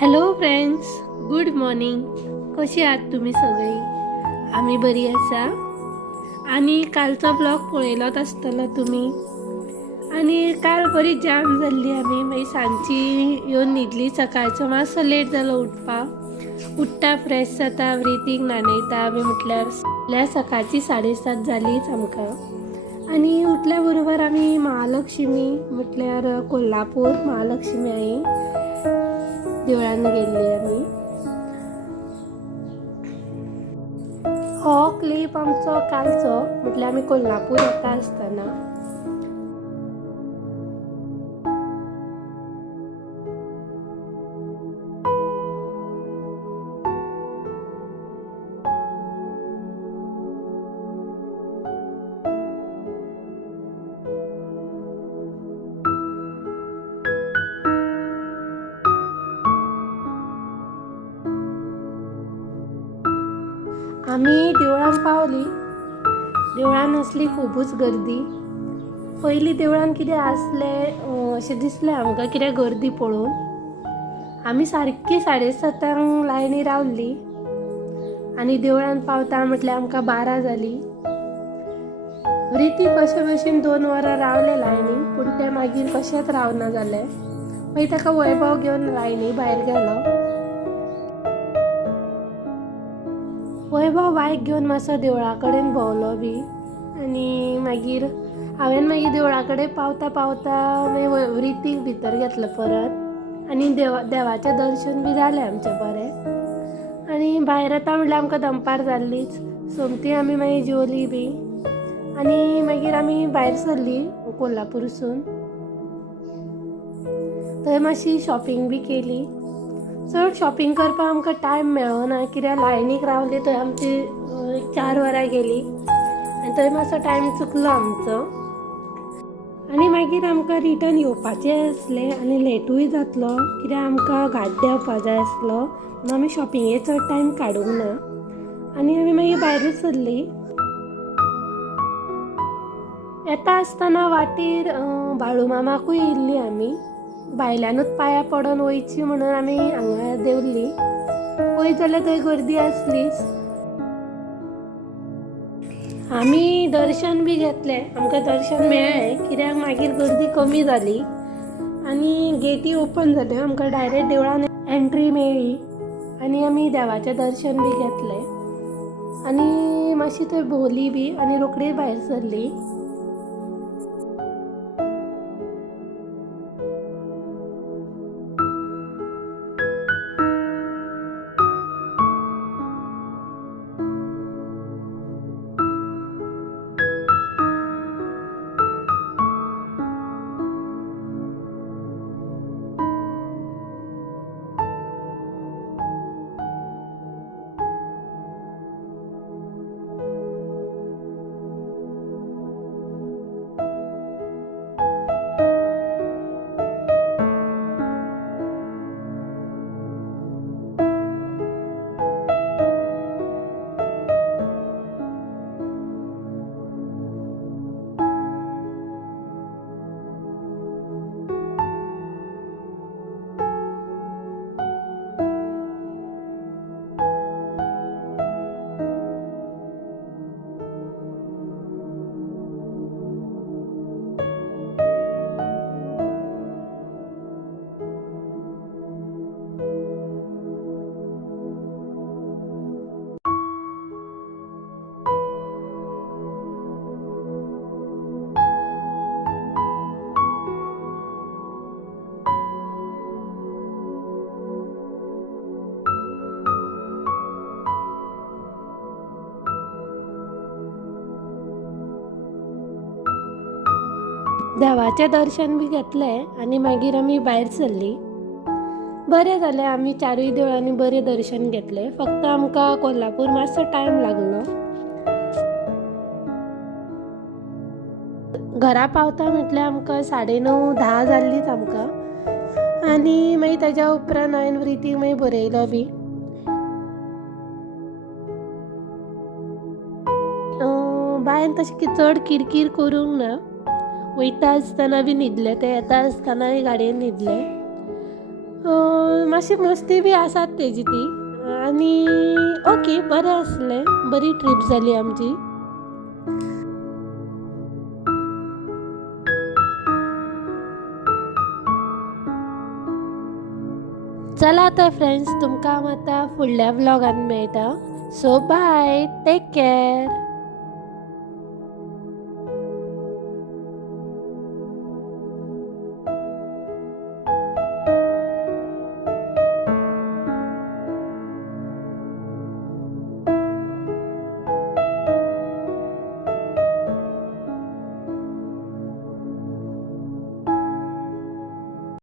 Hello friends, good morning. कशी आहात तुम्ही सगळी? आम्ही बरी आसा. आणि कालचा ब्लॉग पळयलोच आसतलो तुम्ही. आणि काल बरी जाम जाल्ली आमी. मागीर सांजची येवन न्हिदली. सकाळचो मातसो लेट जालो उठ्ठा फ्रेश जाता, एवरीथींग न्हाणयता आमी म्हटल्यार सकाळची 7:30 जालीच आमकां. आणि उठल्या बरोबर आमी महालक्ष्मी म्हटल्यार कोल्हापूर महालक्ष्मी आई देवळान गेल्ली आमी. हो क्लिप आमचो कालचो, म्हटल्यार आमी कोल्हापूर येता आसतना. आमी देवळान पावली. देवळान असली खूबच गर्दी. पयलीं देवळान कितें आसलें अशें दिसलें आमकां कितें गर्दी पळोवन. आमी सारकी 7:30 लायनी रावल्ली. आनी देवळान पावता म्हटल्यार आमकां 12 जाली. रिती कशे भशेन 2 वरां रावले लायनी, पूण ते मागीर कशेंच रावना जालें. मागीर ताका वैभव घेवन लायनी भायर गेलो. वैभव बायक घेवन मातसो देवळा कडेन भोंवलो बी. आनी मागीर हांवें देवळा कडेन पावता मागीर रितीक भितर घेतलो परत. आनी देवाचें दर्शन बी जालें आमचें बरें. आनी भायर येता म्हणल्यार आमकां दनपार जाल्लीच. सोमतीं आमी मागीर जेवली बी. आनी मागीर आमी भायर सरली कोल्हापूरसून. थंय मातशी शॉपिंग बी केली. चड शॉपिंग करपाक आमकां टायम मेळना, कित्याक लायनीक रावली थंय आमची 4 वरां गेली. आनी थंय मातसो टायम चुकलो आमचो. आनी मागीर आमकां रिटर्न येवपाचें आसलें आनी लेटूय जातलो, कित्याक आमकां घाट देंवपा जाय आसलो. म्हणून आमी शॉपिंगेक चड टायम काडूंक ना. आनी आमी मागीर भायरूच सरली. येता आसतना वाटेर बाळू मामाकूय येयल्ली आमी. भायल्यानूच पांयां पडोन वयची म्हणून आमी हांगा देवल्ली. वयत जाल्यार थंय गर्दी आसलीच. आमी दर्शन बी घेतलें. आमकां दर्शन मेळ्ळें, कित्याक मागीर गर्दी कमी जाली. आनी गेटी ओपन जाल्यो. आमकां डायरेक्ट देवळान एंट्री मेळ्ळी. आनी आमी देवाचें दर्शन बी घेतलें. आनी मातशी थंय भोंवली बी आनी रोखडीच भायर सरली. देवाचें दर्शन बी घेतलें आनी मागीर आमी भायर सरली. बरें जालें, आमी 4 देवळांनी बरें दर्शन घेतलें. फक्त आमकां कोल्हापूर मातसो टायम लागलो. घरा पावता म्हटल्यार आमकां 9:30-10 जाल्लीच आमकां. आनी मागीर ताच्या उपरांत हांवें रितीक मागीर बरयलो बी. बायन तशें चड किरकीर करूंक ना. वयता आसतना बी न्हिदले ते, येता आसतना गाडयेन न्हिदले. मातशी मस्ती बी आसात तेजी ती आनी ओके बरें आसलें बरी ट्रीप जाली आमची. चला तर फ्रेंड्स तुमकां आतां फुडल्या व्लॉगान मेळटा. So bye take care.